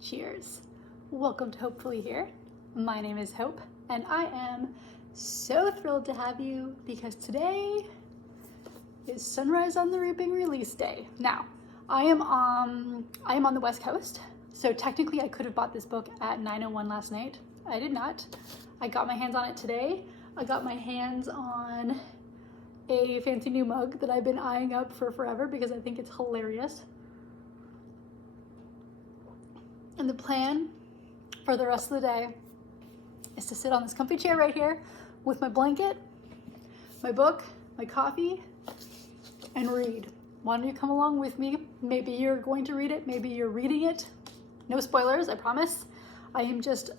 Cheers. Welcome to Hopefully Here. My name is Hope, and I am so thrilled to have you because today is Sunrise on the Reaping release day. Now, I am on the West Coast, so technically I could have bought this book at 9:01 last night. I did not. I got my hands on it today. I got my hands on a fancy new mug that I've been eyeing up for forever because I think it's hilarious. And the plan for the rest of the day is to sit on this comfy chair right here with my blanket, my book, my coffee, and read. Why don't you come along with me? Maybe you're going to read it, maybe you're reading it. No spoilers, I promise. I am just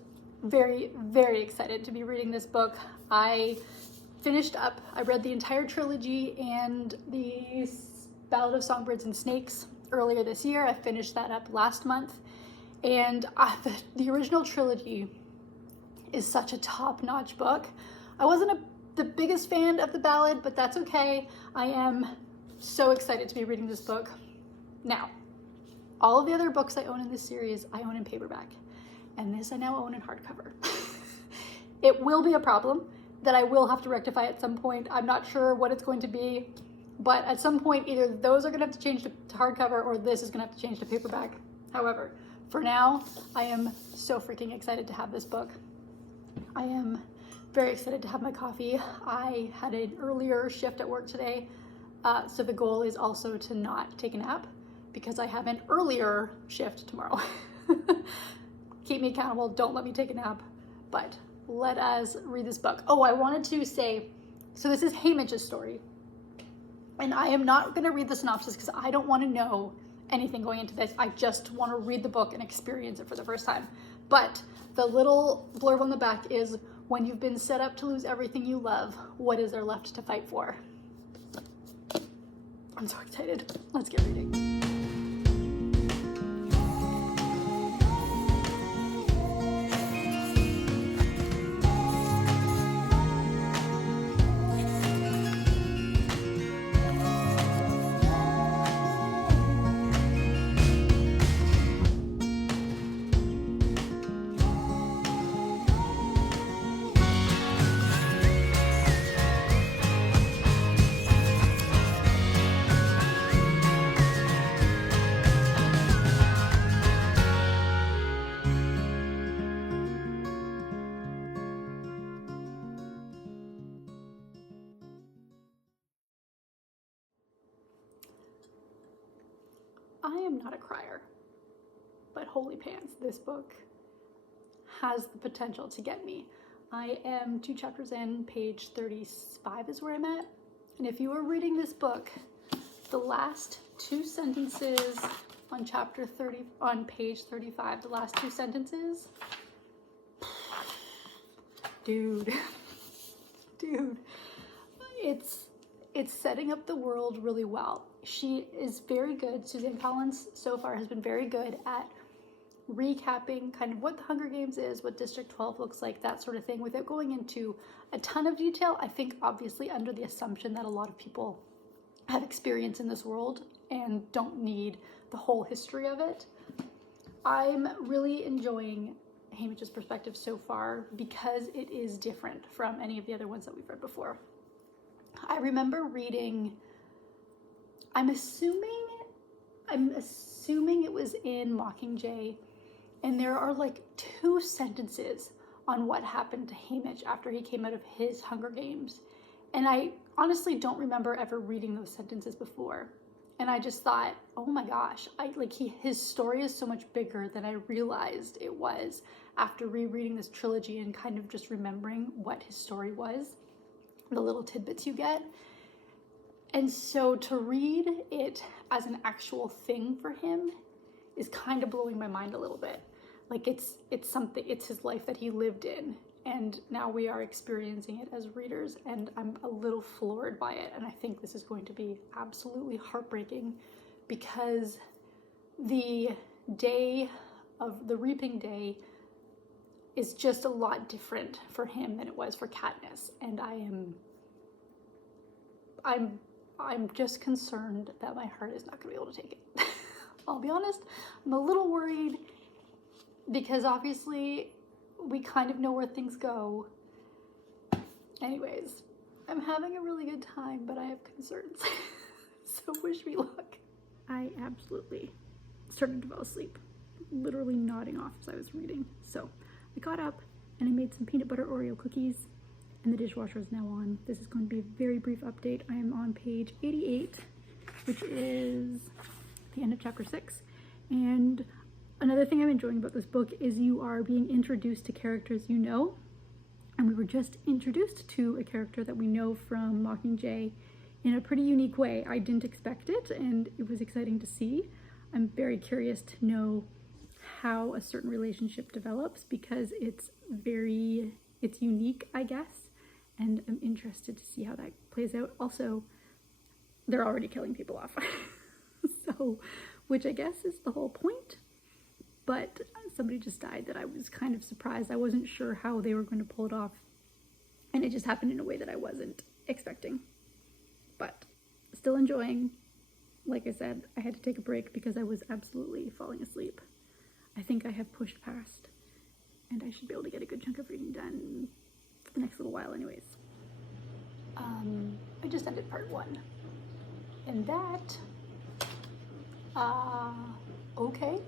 very, very excited to be reading this book. I read the entire trilogy and the Ballad of Songbirds and Snakes earlier this year. I finished that up last month. And the original trilogy is such a top-notch book. I wasn't the biggest fan of the ballad, but that's okay. I am so excited to be reading this book. Now, all of the other books I own in this series, I own in paperback. And this I now own in hardcover. It will be a problem that I will have to rectify at some point. I'm not sure what it's going to be, but at some point, either those are gonna have to change to hardcover or this is gonna have to change to paperback. However, for now, I am so freaking excited to have this book. I am very excited to have my coffee. I had an earlier shift at work today, so the goal is also to not take a nap because I have an earlier shift tomorrow. Keep me accountable, don't let me take a nap, but let us read this book. Oh, I wanted to say, so this is Haymitch's story, and I am not gonna read the synopsis because I don't wanna know anything going into this. I just want to read the book and experience it for the first time. But the little blurb on the back is, when you've been set up to lose everything you love, what is there left to fight for? I'm so excited. Let's get reading. I am not a crier, but holy pants, this book has the potential to get me. I am 2 chapters in, page 35 is where I'm at. And if you are reading this book, the last 2 sentences on on page 35, the last 2 sentences, dude, it's setting up the world really well. She is very good. Suzanne Collins so far has been very good at recapping kind of what the Hunger Games is, what District 12 looks like, that sort of thing, without going into a ton of detail. I think obviously under the assumption that a lot of people have experience in this world and don't need the whole history of it. I'm really enjoying Haymitch's perspective so far because it is different from any of the other ones that we've read before. I remember reading, I'm assuming it was in Mockingjay, and there are like 2 sentences on what happened to Haymitch after he came out of his Hunger Games. And I honestly don't remember ever reading those sentences before. And I just thought, oh my gosh, his story is so much bigger than I realized it was after rereading this trilogy and kind of just remembering what his story was, the little tidbits you get. And so to read it as an actual thing for him is kind of blowing my mind a little bit. Like it's his life that he lived in, and now we are experiencing it as readers, and I'm a little floored by it. And I think this is going to be absolutely heartbreaking because the day of the reaping day is just a lot different for him than it was for Katniss, and I'm just concerned that my heart is not going to be able to take it. I'll be honest, I'm a little worried because obviously we kind of know where things go. Anyways, I'm having a really good time, but I have concerns. So wish me luck. I absolutely started to fall asleep, literally nodding off as I was reading. So I got up and I made some peanut butter Oreo cookies, and the dishwasher is now on. This is going to be a very brief update. I am on page 88, which is the end of chapter 6. And another thing I'm enjoying about this book is you are being introduced to characters you know. And we were just introduced to a character that we know from Mockingjay in a pretty unique way. I didn't expect it, and it was exciting to see. I'm very curious to know how a certain relationship develops because it's unique, I guess, and I'm interested to see how that plays out. Also, they're already killing people off, so, which I guess is the whole point. But somebody just died that I was kind of surprised. I wasn't sure how they were going to pull it off, and it just happened in a way that I wasn't expecting. But still enjoying. Like I said, I had to take a break because I was absolutely falling asleep. I think I have pushed past, and I should be able to get a good chunk of reading done for the next little while anyways. I just ended part 1. And that, okay.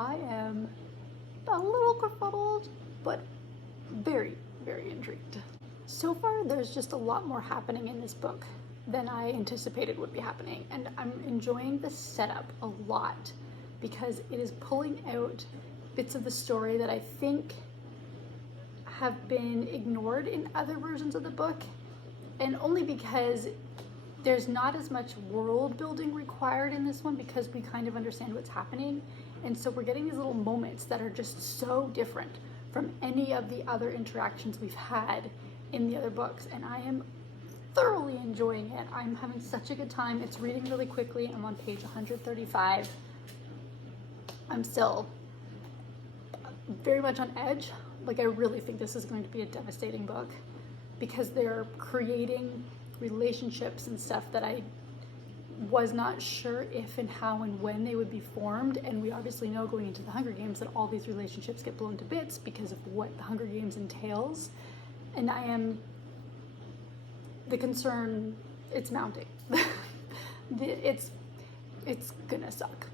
I am a little kerfuddled, but very, very intrigued. So far, there's just a lot more happening in this book than I anticipated would be happening, and I'm enjoying the setup a lot because it is pulling out bits of the story that I think have been ignored in other versions of the book, and only because there's not as much world building required in this one because we kind of understand what's happening, and so we're getting these little moments that are just so different from any of the other interactions we've had in the other books, and I am thoroughly enjoying it. I'm having such a good time. It's reading really quickly. I'm on page 135. I'm still very much on edge. Like, I really think this is going to be a devastating book because they're creating relationships and stuff that I was not sure if and how and when they would be formed, and we obviously know going into the Hunger Games that all these relationships get blown to bits because of what the Hunger Games entails, and I am the concern, it's mounting. It's gonna suck.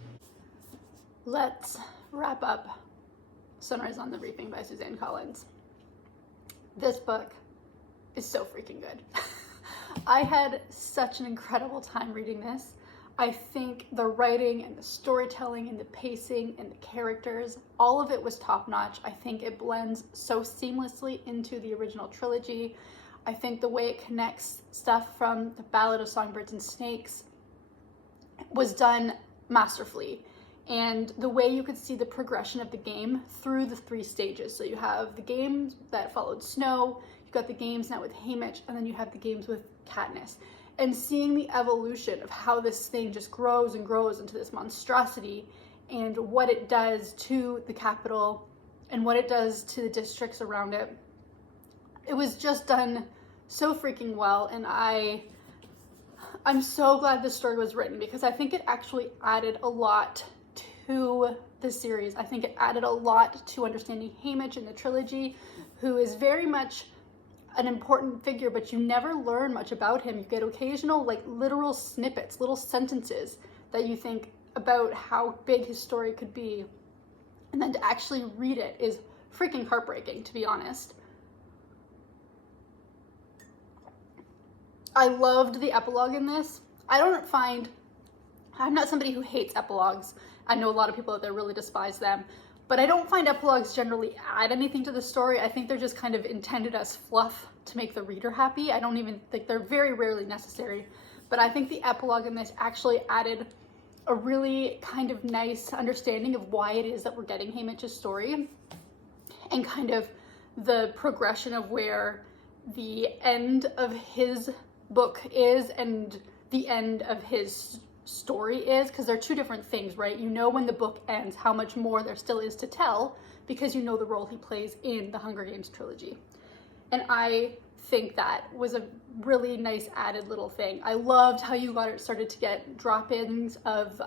Let's wrap up Sunrise on the Reaping by Suzanne Collins. This book is so freaking good. I had such an incredible time reading this. I think the writing and the storytelling and the pacing and the characters, all of it was top notch. I think it blends so seamlessly into the original trilogy. I think the way it connects stuff from the Ballad of Songbirds and Snakes was done masterfully. And the way you could see the progression of the game through the 3 stages. So you have the games that followed Snow, you've got the games now with Haymitch, and then you have the games with Katniss. And seeing the evolution of how this thing just grows and grows into this monstrosity and what it does to the capital and what it does to the districts around it. It was just done so freaking well, and I'm so glad this story was written because I think it actually added a lot to the series. I think it added a lot to understanding Haymitch in the trilogy, who is very much an important figure, but you never learn much about him. You get occasional, like, literal snippets, little sentences that you think about how big his story could be, and then to actually read it is freaking heartbreaking, to be honest. I loved the epilogue in this. I'm not somebody who hates epilogues. I know a lot of people out there really despise them, but I don't find epilogues generally add anything to the story. I think they're just kind of intended as fluff to make the reader happy. I don't even think they're very rarely necessary, but I think the epilogue in this actually added a really kind of nice understanding of why it is that we're getting Haymitch's story and kind of the progression of where the end of his book is and the end of his story is, because they're 2 different things, right? You know when the book ends how much more there still is to tell because you know the role he plays in the Hunger Games trilogy. And I think that was a really nice added little thing. I loved how you started to get drop-ins of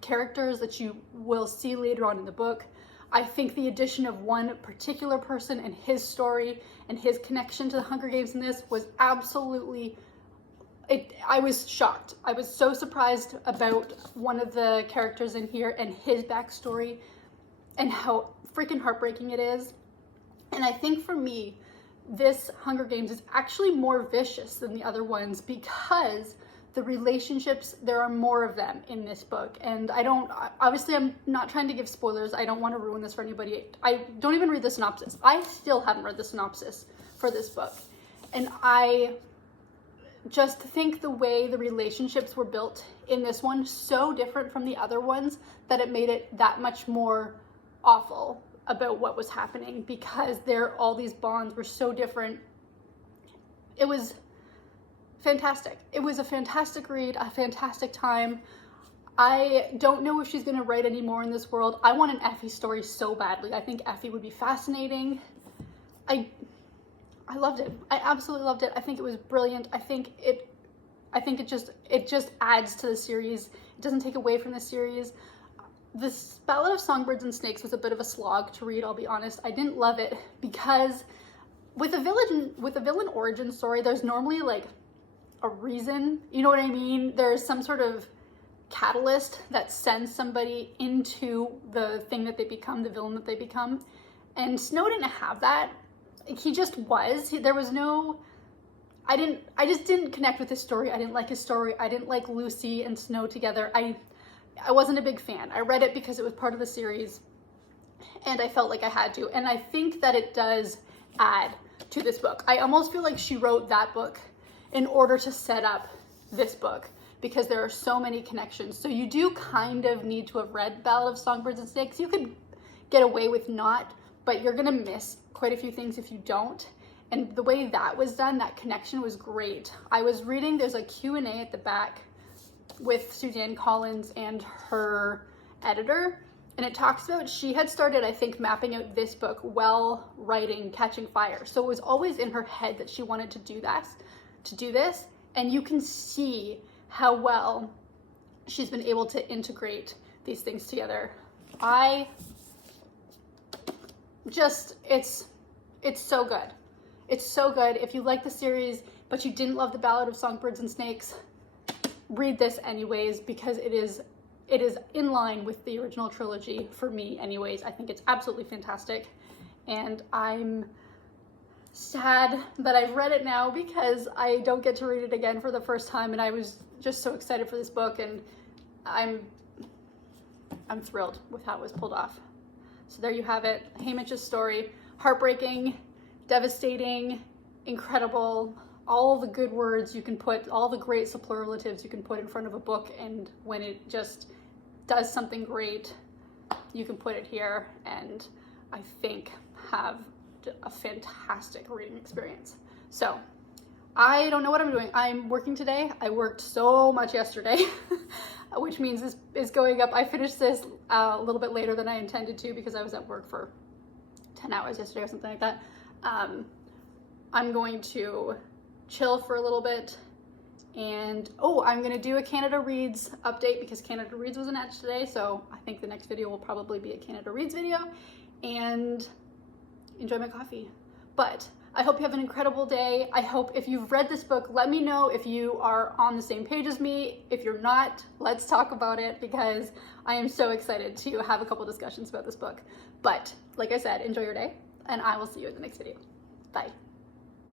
characters that you will see later on in the book. I think the addition of one particular person and his story and his connection to the Hunger Games in this was absolutely, I was shocked. I was so surprised about one of the characters in here and his backstory and how freaking heartbreaking it is. And I think for me, this Hunger Games is actually more vicious than the other ones because the relationships, there are more of them in this book. And obviously I'm not trying to give spoilers. I don't want to ruin this for anybody. I don't even read the synopsis. I still haven't read the synopsis for this book. And I just think the way the relationships were built in this one so different from the other ones that it made it that much more awful about what was happening, because all these bonds were so different. It was fantastic. It was a fantastic read, a fantastic time. I don't know if she's going to write any more in this world. I want an Effie story so badly. I think Effie would be fascinating. I loved it. I absolutely loved it. I think it was brilliant. I think it just adds to the series. It doesn't take away from the series. This Ballad of Songbirds and Snakes was a bit of a slog to read, I'll be honest. I didn't love it because with a villain origin story, there's normally like a reason, you know what I mean? There's some sort of catalyst that sends somebody into the thing that they become, the villain that they become. And Snow didn't have that. He just was. There was no, I just didn't connect with his story. I didn't like his story. I didn't like Lucy and Snow together. I wasn't a big fan. I read it because it was part of the series and I felt like I had to. And I think that it does add to this book. I almost feel like she wrote that book in order to set up this book because there are so many connections. So you do kind of need to have read Ballad of Songbirds and Snakes. You could get away with not, but you're gonna miss quite a few things if you don't. And the way that was done, that connection was great. I was reading, there's a Q&A at the back with Suzanne Collins and her editor, and it talks about she had started, I think, mapping out this book while writing Catching Fire. So it was always in her head that she wanted to do this, and you can see how well she's been able to integrate these things together. It's so good. It's so good. If you like the series, but you didn't love the Ballad of Songbirds and Snakes, read this anyways, because it is in line with the original trilogy for me anyways. I think it's absolutely fantastic, and I'm sad that I've read it now because I don't get to read it again for the first time, and I was just so excited for this book, and I'm thrilled with how it was pulled off. So there you have it, Haymitch's story. Heartbreaking, devastating, incredible, all the good words you can put, all the great superlatives you can put in front of a book, and when it just does something great, you can put it here, and I think have a fantastic reading experience. So I don't know what I'm doing. I'm working today. I worked so much yesterday, which means this is going up. I finished this a little bit later than I intended to because I was at work for 10 hours yesterday or something like that. I'm going to chill for a little bit, and I'm going to do a Canada Reads update because Canada Reads was announced today, so I think the next video will probably be a Canada Reads video, and enjoy my coffee. But I hope you have an incredible day. I hope if you've read this book, let me know if you are on the same page as me. If you're not, let's talk about it because I am so excited to have a couple discussions about this book. But like I said, enjoy your day, and I will see you in the next video. Bye.